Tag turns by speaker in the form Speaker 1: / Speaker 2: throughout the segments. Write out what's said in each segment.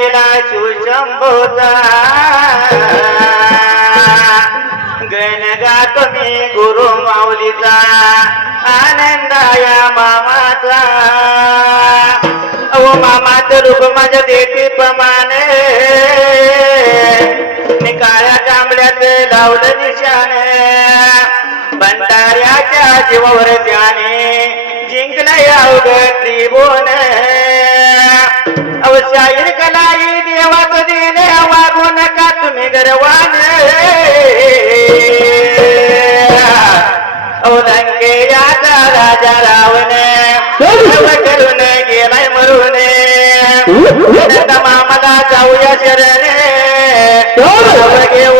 Speaker 1: गेला गायला गण गातो मी गुरु माऊलीचा आनंदाया मामाचा. अहो मामाचं रूप माझ्या देती प्रमाणे मी काळ्या कांबड्यात लावलं निशाण. भंडाऱ्याच्या जीवावर त्याने जिंकलं अवघ त्रिभुवन. शाहीर कलाई देवात दिले वागू नका तुम्ही गर्वान अव लंकेयाचा राजा रावण करून गेलाय मरून मामाला जाऊया शरणे घेऊया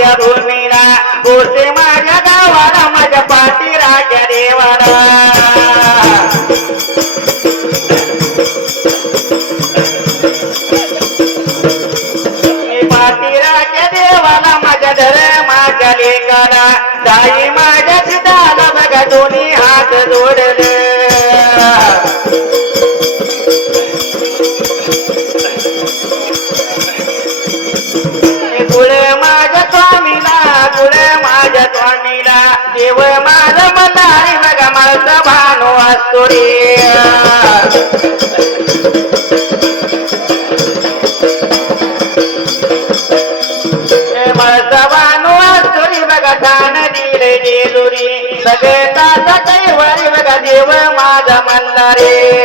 Speaker 1: माझ्या भूमीला गोसे माझ्या गावाला माझ्या पाठीराच्या देवाला भानो असतो रे बघा देव माझा म्हणणारे.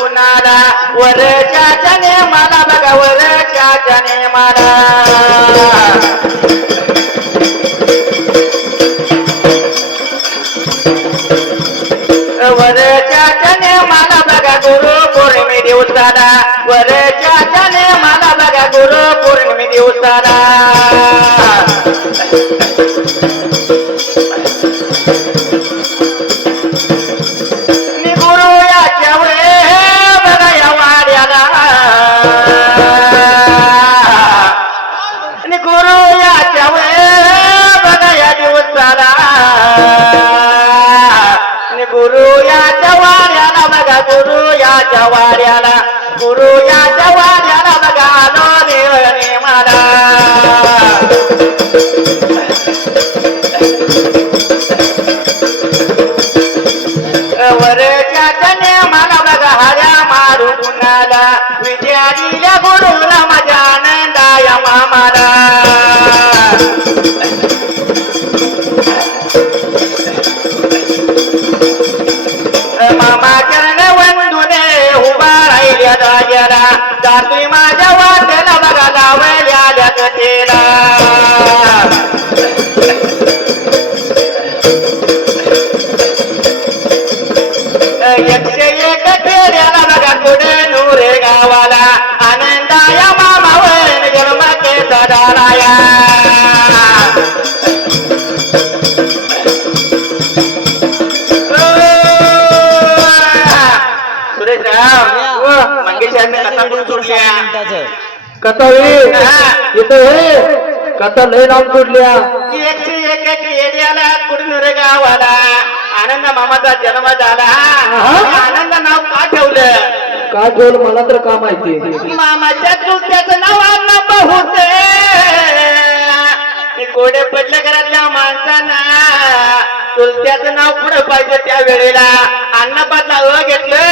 Speaker 1: कुणाला वरच्या मला बघा वरच्या मला. वरच्या मला बघा गुरु पौर्णिमे दिवसाला वरच्या मला बघा गुरु पौर्णिमे दिवसाला याच्या वाड्याला गुरु याच्या वाड्याला बघा आलो देवने मला. राजाला जातोय माझ्या वाट्याला बघा लावल्या गतेला एकशे एक फेऱ्याला बघा पुढे नूरे गावाला. आनंदाया मामावर यांनी कथा
Speaker 2: हे इथं कथा लय लांब सोडल्या
Speaker 1: एकशे एक एक एरियाला कुडनूर गावाला? आनंद मामाचा जन्म झाला. आनंद नाव का ठेवलं?
Speaker 2: काय बोल मला तर का माहिती?
Speaker 1: मामाच्या चुलत्याचं नाव अण्णा बहुत कोडे पडल्या घरातल्या माणसांना. चुलत्याचं नाव पुढे पाहिजे त्या वेळेला. अण्णापातला अ घेतलं.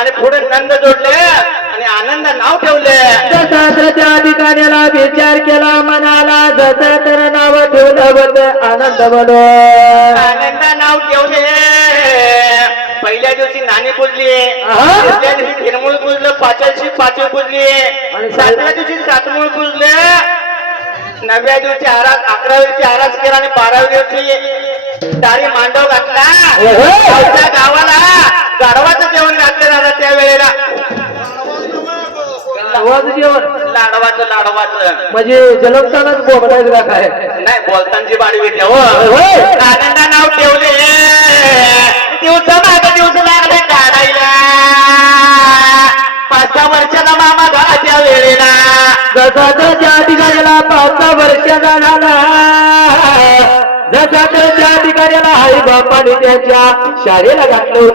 Speaker 1: आणि पुढे नंद जोडले आणि आनंद नाव ठेवले.
Speaker 2: दशात्रच्या ठिकाण्याला विचार केला मनाला जसं तर नाव ठेवलं होत आनंद बनो
Speaker 1: आनंद नाव ठेवले. पहिल्या दिवशी नाणी पुजली. दुसऱ्या दिवशी तिरमूळ पुजलं पाचव्या दिवशी पाचवी पुजली.
Speaker 2: आणि
Speaker 1: सातव्या दिवशी सातमूळ पुजले. नवव्या दिवशी आरास अकराव्या दिवशी आरास केला आणि बाराव्या दिवशी दारी मांडव घातला. गावाला गाढवाचं जेवण घातलं दादा त्या वेळेला
Speaker 2: जेवण?
Speaker 1: लाडवाचं लाडवाचं.
Speaker 2: म्हणजे जलमतानाच बोबडायचं का काय?
Speaker 1: नाही बोलतांची बाडी भेटल्या हो. आनंदा नाव ठेवले. दिवस माग दिवस लागले काढायला. पाच सहा वर्षाला मामा घराच्या वेळेला.
Speaker 2: जसा त्या ठिकाण्याला पाच सहा वर्षाचा झाला. जसा त्या ठिकाण्याला आई बापाने त्याच्या शाळेला घातलं.